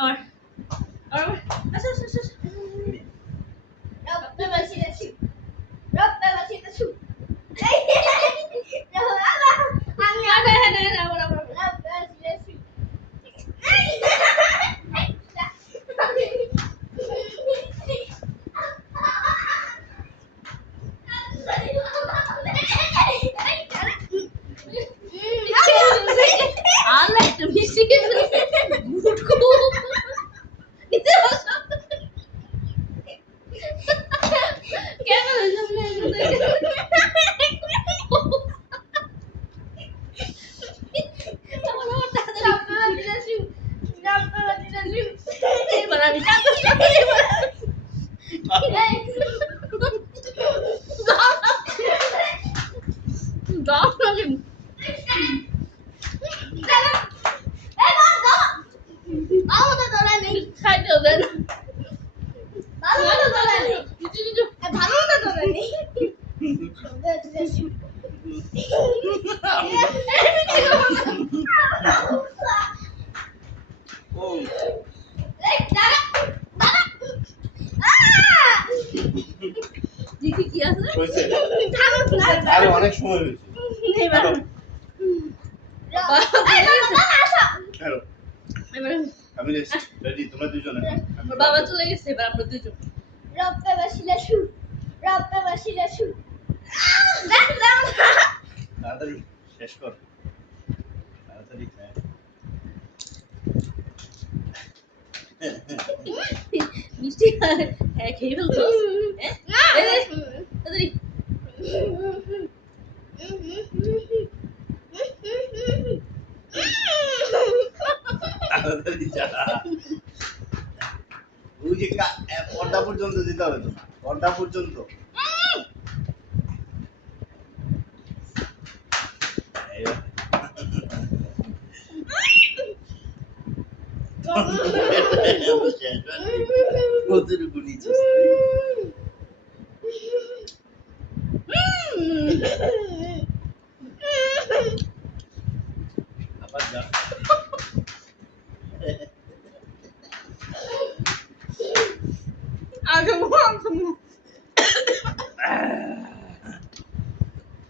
আবার আবার আচ্ছা আচ্ছা আচ্ছা রব পেপার সিজার শুট রব পেপার সিজার শুট আমি আবার হ্যাঁ আবার রব পেপার সিজার শুট আল্লাহ একটা মিষ্টি কে গুটকু নিতে বসো কেন সামনে এবার আমি খাইতে দেন দেখি কি আছে হয়েছে আরে অনেক সময় হয়েছে এবার হ্যালো এবার আমি রেডি তোমরা দুজন ওর বাবা চলে গেছে এবার আমরা দুজন রব পেপার সিজার শুট রব পেপার সিজার শুট তাড়াতাড়ি শেষ কর তাড়াতাড়ি মিষ্টি হ্যাঁ খেয়ে ফেলছো তাড়াতাড়ি তাড়াতাড়ি যা ওই যে পর্দা পর্যন্ত যেতে হবে তোমার পর্দা পর্যন্ত কতটুকু নিচে